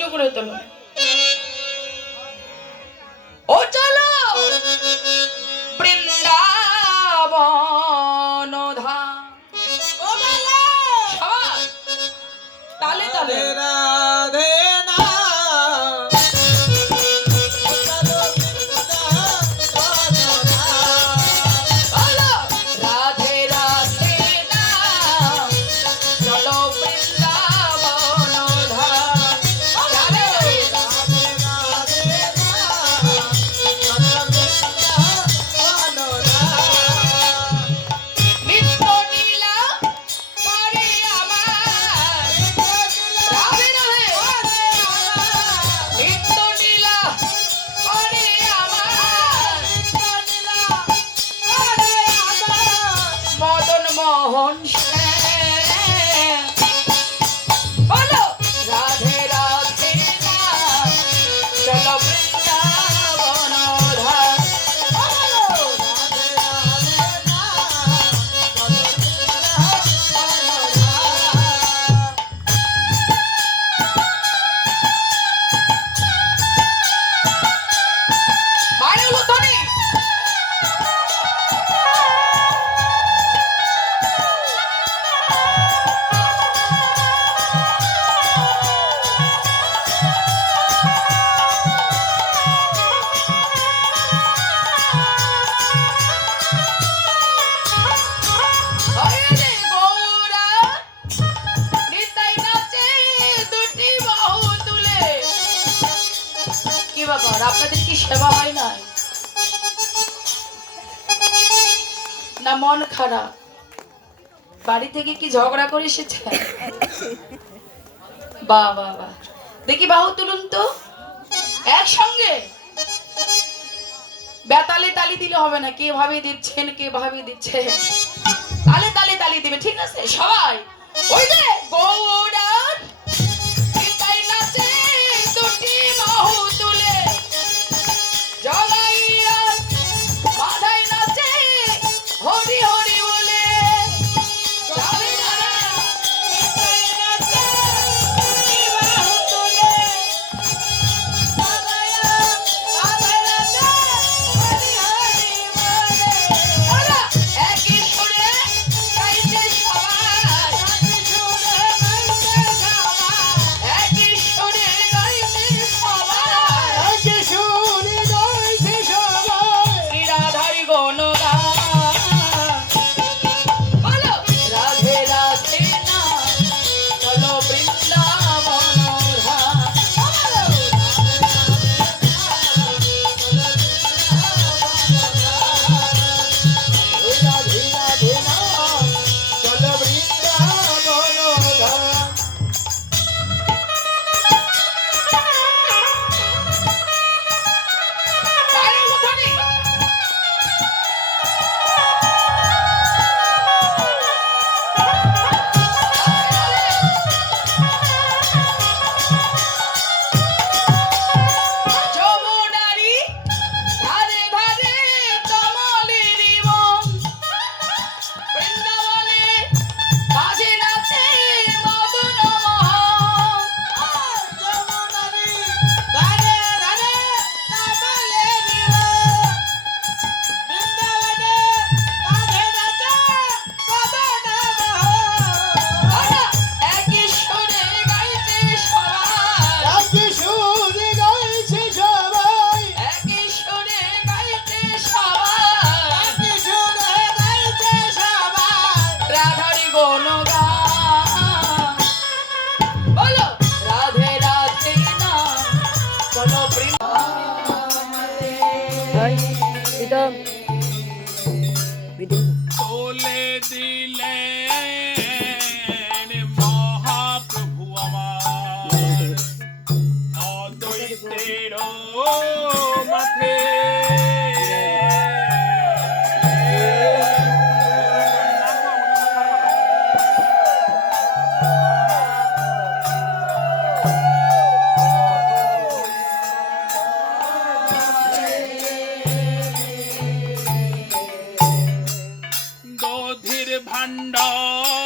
উঁচু করে তোলো। ও চলো বৃন্দাবন ধাম। সবাই তালে তালে রাধে মোহন বলো রাধে রাধে চলো বৃন্দাবন ধাম। আপনাদের কি সেবা হয় না? না মন খারাপ? বাড়ি থেকে কি ঝগড়া করে এসেছে? বাহ বাহ বাহ, দেখি বাহু তুলুন তো একসঙ্গে। বেতালে তালি দিলে হবে না, কে ভাবে দিচ্ছেন কে ভাবে দিচ্ছে, তালে তালে তালি দিবে, ঠিক আছে সবাই। ওই যে গৌরার নিতাই নাচে দুটি বাহু তুলে, জগাইয়া মাথায় নাচে হরি হরি বলে। যাবে না নিতাই নাচে দুটি বাহু তুলে, জগাইয়া মাথায় নাচে হরি হরি বলে। ওরা একই সুরে গাইছে সবাই, একই সুরে গাইছে সবাই, একই সুরে গাইছে সবাই। শ্রী রাধার গুণগান বলো রাধে রাধে না চলো বৃন্দাবন ধাম। রাধে রাধে না চলো বৃন্দাবন ধাম। পায়ের মুঠোনি যমুনারি ধারে ধারে কমলেরই বন, বৃন্দাবনে বাজে নাচে মদন মোহন। যমুনারি ধারে ধারে কমলেরই বন, বৃন্দাবনে বাজে নাচে মদন মোহন। একই সুরে গাইছে সবাই, একই সুরে গাইছে সবাই, একই সুরে গাইছে সবাই, একই সুরে গাইছে সবাই। রাধার গুণগান বলো রাধে রাধে না চলো তোলে দিলেন মহাপ্রভু আমার অদ্বৈতের মাথে। দধির ভাণ্ডার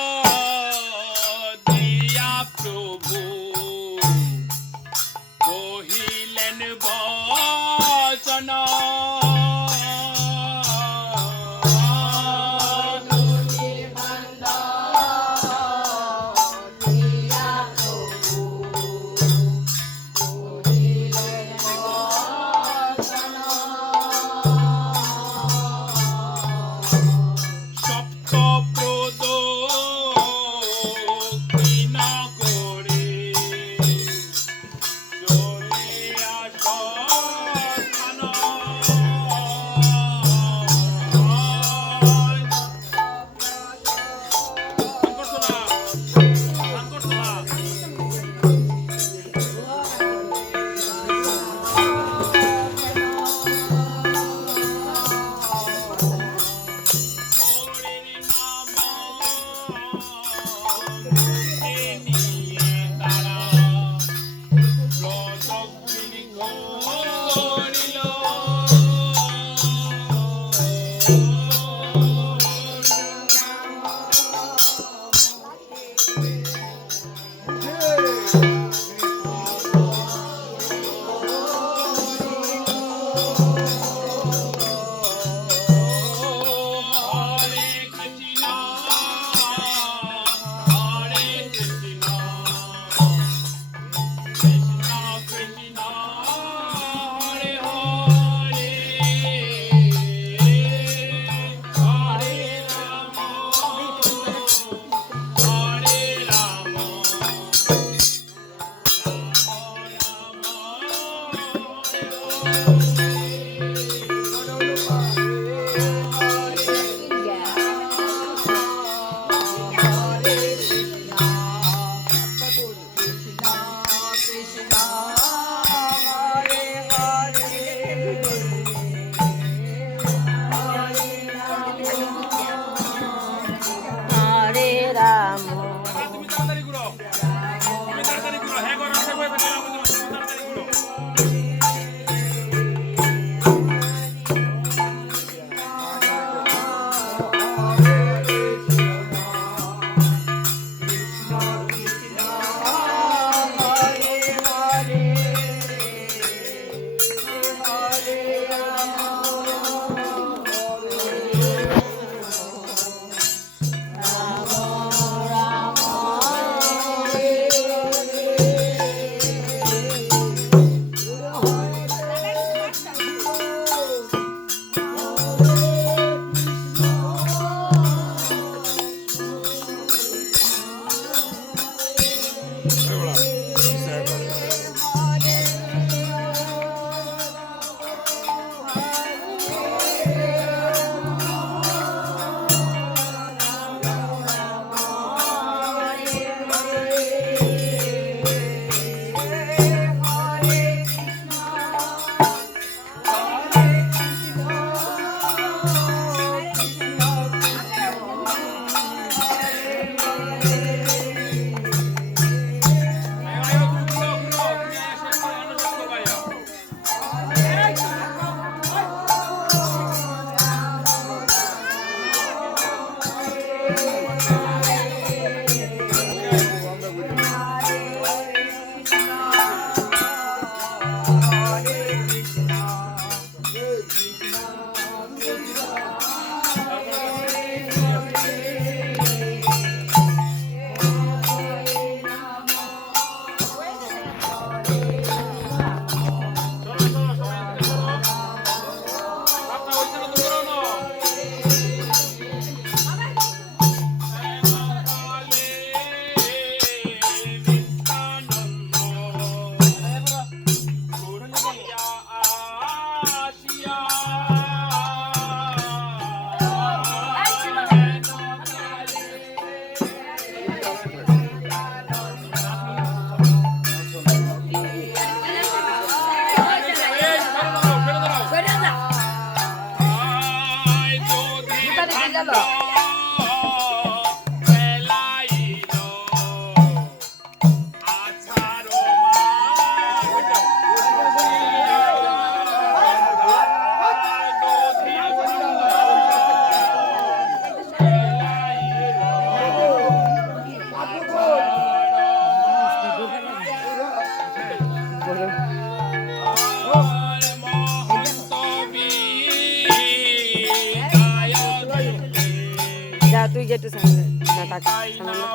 যা তুই গেটে সামনে না তাক সামনে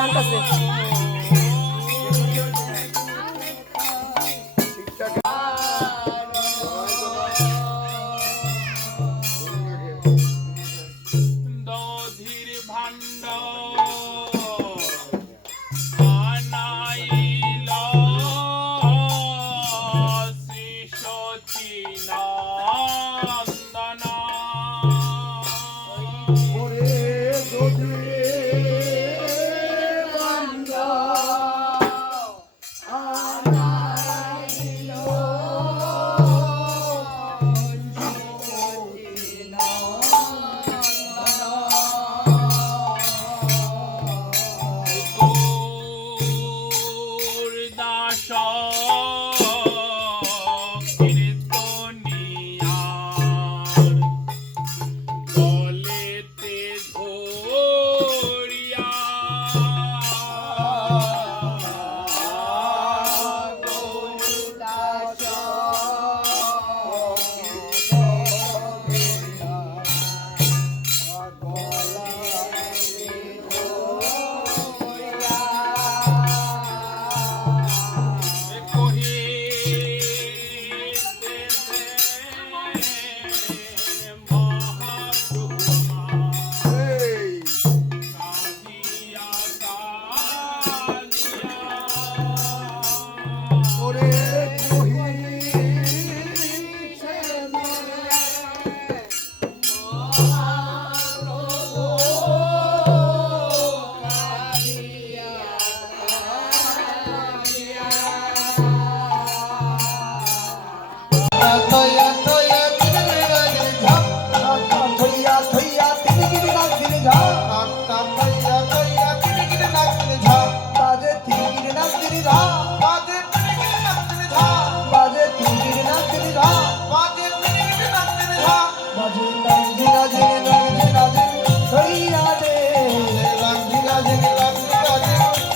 আনতাছে দধির ভাণ্ড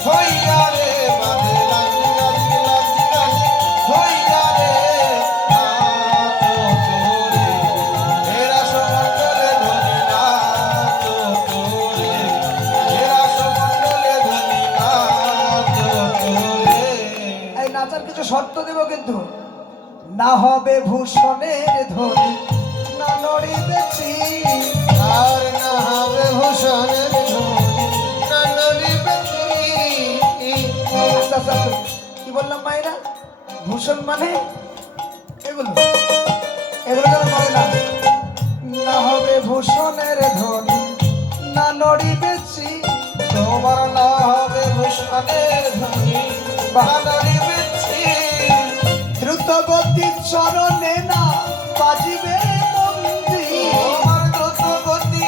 Hoy ya একটা শর্ত দেব কিন্তু, না হবে ভূষণের ধনী, না নড়িবে চির। আর না হবে ভূষণের ধনী, না নড়িবে চির। আচ্ছা, আচ্ছা, আচ্ছা। কি বললাম মায়েরা? ভূষণ মানে এগুলো এগুলো যেন নড়ে না। না হবে ভূষণের ধনী, না নড়িবে চির। তোমার না হবে ভূষণের ধনী, না নড়িবে চির। দ্রুতগতি চরণে না বাজিবে মন্দির। তোমার দ্রুতগতি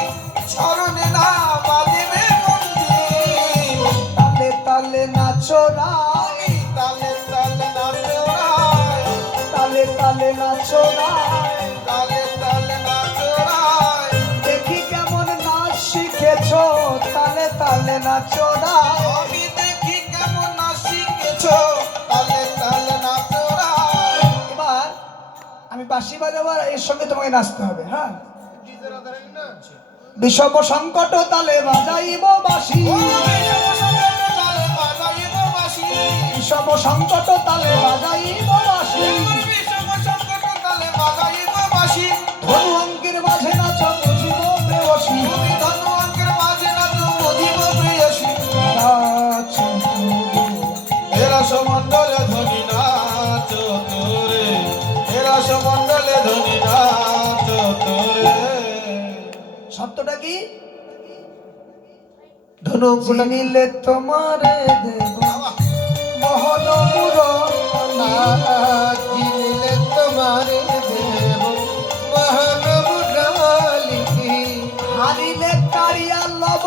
চরণে না বাজিবে মন্দির। তালে তালে নাচরায়, তালে তালে নাচরায়, তালে তালে নাচরায়। তালে তালে নাচরায়। দেখি কেমন নাচ শিখেছ, তালে তালে নাচরায়। আমি দেখি কেমন নাচ শিখেছো, তালে তালে নাচরায়। এবার আমি বাঁশি বাজাবো আর এর সঙ্গে তোমাকে নাচতে হবে। হ্যাঁ, বিষম সংকট তালে বাজাইব বাঁশি, বিষম সংকট তালে বাজাইব বাঁশি। ধনু অঙ্কের মাঝে নাচ বুঝিব প্রেয়সী, নাচ মন্ডলে ধনী নাচ তোরে, মন্ডলে ধনী নাচ তোরে। শব্দটা কি? ধনু নিলে তোমারে দেব মোহন মুরনা, চিনিলে তোমারে দেব মহানবুরালি। হারিলে কারিয়া লব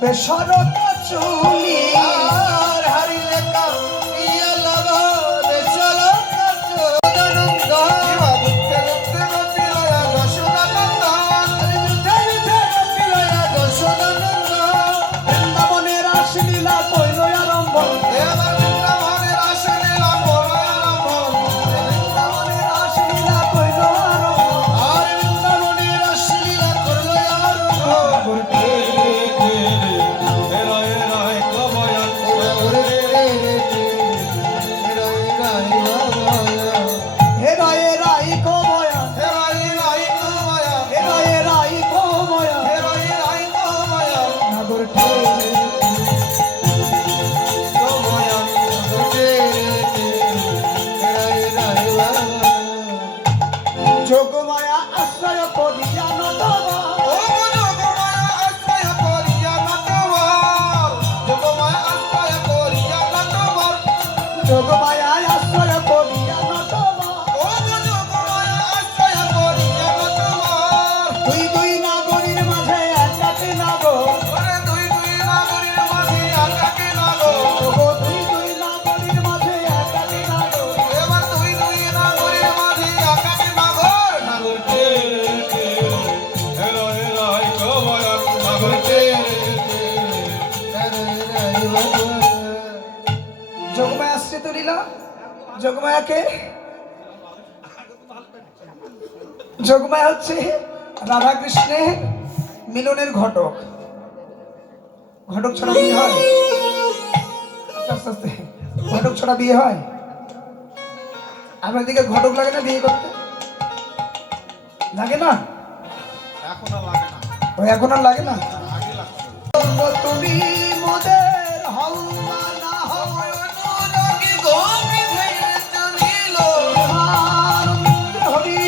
বেসরতা চুলি। আর হারিলে কারিয়া লব বেসরতা চুলি। যুদ্ধে যুদ্ধে গোপিলয়া যশোদানন্দন, যুদ্ধে যুদ্ধে গোপিলয়া যশোদানন্দন। বৃন্দাবনের রাসলীলা কইল আরম্ভ, এবার বৃন্দাবনের রাসলীলা করো আরম্ভ। বৃন্দাবনের রাসলীলা কইল আরম্ভ। আর বৃন্দাবনের রাসলীলা করলো আরম্ভ। হেরা এরাই কময়া, হেরা এরাই কময়া। নাগর ঠেলে যোগমায়া আশ্রয় করিয়া নতবা, যোগমায়া আশ্রয় করিয়া নতবা। দুই দুই নাগরীর মাঝে একাকে নাগর, ওগো দুই দুই নাগরীর মাঝে একাকে নাগর। যোগমায়া আসছে তো লীলা। যোগমায়াকে, যোগমায়া হচ্ছে রাধা কৃষ্ণের মিলনের ঘটক। ঘটক ছাড়া বিয়ে হয়? আস্তে আস্তে। ঘটক ছাড়া বিয়ে হয়? আপনার দিকে ঘটক লাগে না বিয়ে করতে? লাগে না? ওই এখন আর লাগে না? তুমি মোদের হল্লা না হয় হরি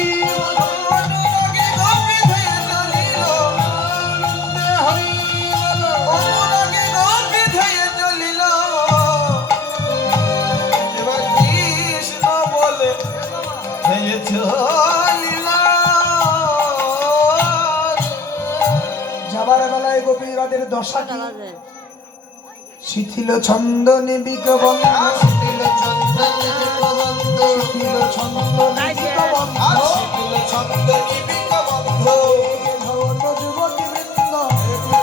যাবার বেলায় গোপীরাদের দশা কি? শিথিল ছন্দ নিবিক বন্ধ, শিথিল ছন্দ নিবিক বন্ধ, শিথিল ছন্দ নিবিক বন্ধ, শিথিল ছন্দ নিবিক বন্ধ। ভবত যুবতী বৃন্দ,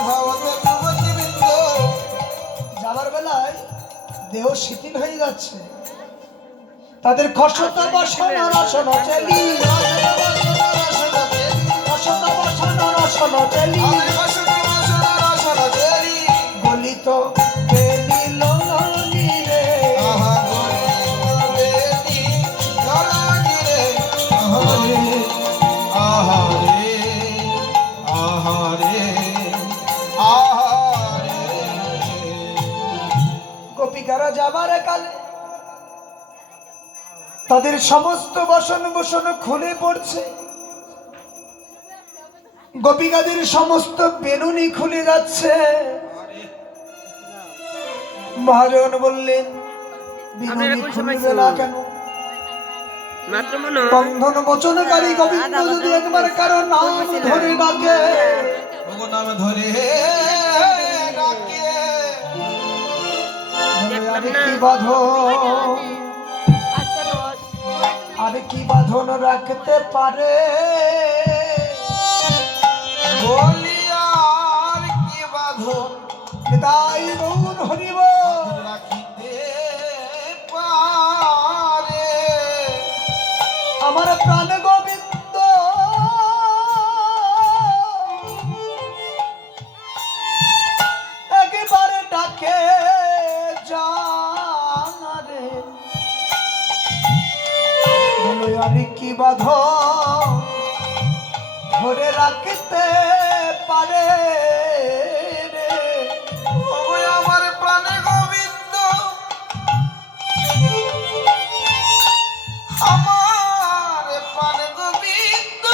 ভবত যুবতী বৃন্দ। যাবার বেলায় দেহ শিথিল হয়ে যাচ্ছে, তাদের খসত বসন রসন চেলি, খসত বসন রসন চেলি, গলিত পেলিল যাবার কালে তাদের সমস্ত বসন ভূষণ খুলে পড়ছে, গোপিকাদের সমস্ত বেনুনি খুলে যাচ্ছে। মহাজন বললেন, বেনুনি খুলবে না কেন? মাত্র মনে বন্ধন মোচনকারী গোবিন্দ যদি একবার কারো নাম ধরে ডাকে, ওগো নাম ধরে ডাকে, আরে কি বাঁধন, আরে কি বাঁধন রাখতে পারে? বলি আর কি বাঁধন তাই গৌর হরিব রাখিতে পারে? আমার প্রাণ গোবিন্দ একেবারে ডাকে জানারে, বলো আরে কি বাঁধন ধরে রাখতে পারে রে? ওগো আমার প্রাণে গোবিন্দ, আমার প্রাণে গোবিন্দ,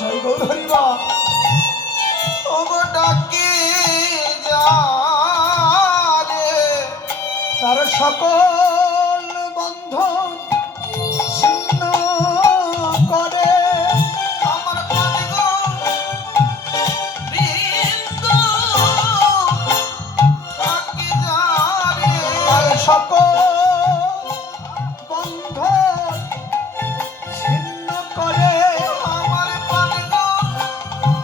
জয় গৌর হরিবা। ওগো ডাকে যা রে, তার সকল বন্ধন ছিন্ন করে, আমার প্রাণে গোবিন্দ ডাকে যা রে, তার সকল বন্ধন ছিন্ন করে। আমার প্রাণে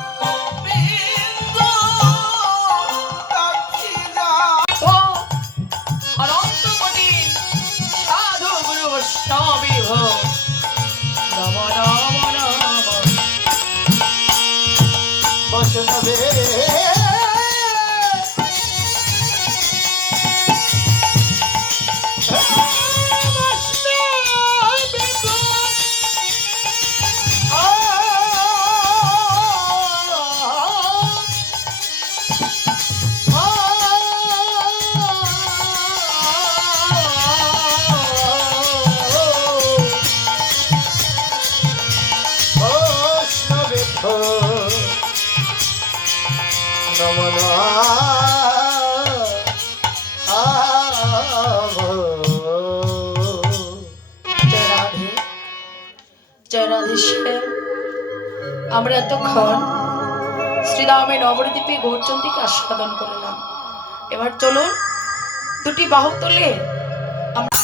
গোবিন্দ ডাকে যা। তো অনন্তপতি সাধু গুরু বৈষ্ণবী ভো নম নম নম। বৈষ্ণবে জয় রাধে, জয় রাধে শ্যাম। আমরা এতক্ষণ শ্রীরামের নবদ্বীপে গৌরচন্দ্রীকে আস্বাদন করলাম। এবার চলুন দুটি বাহু তোলে আমরা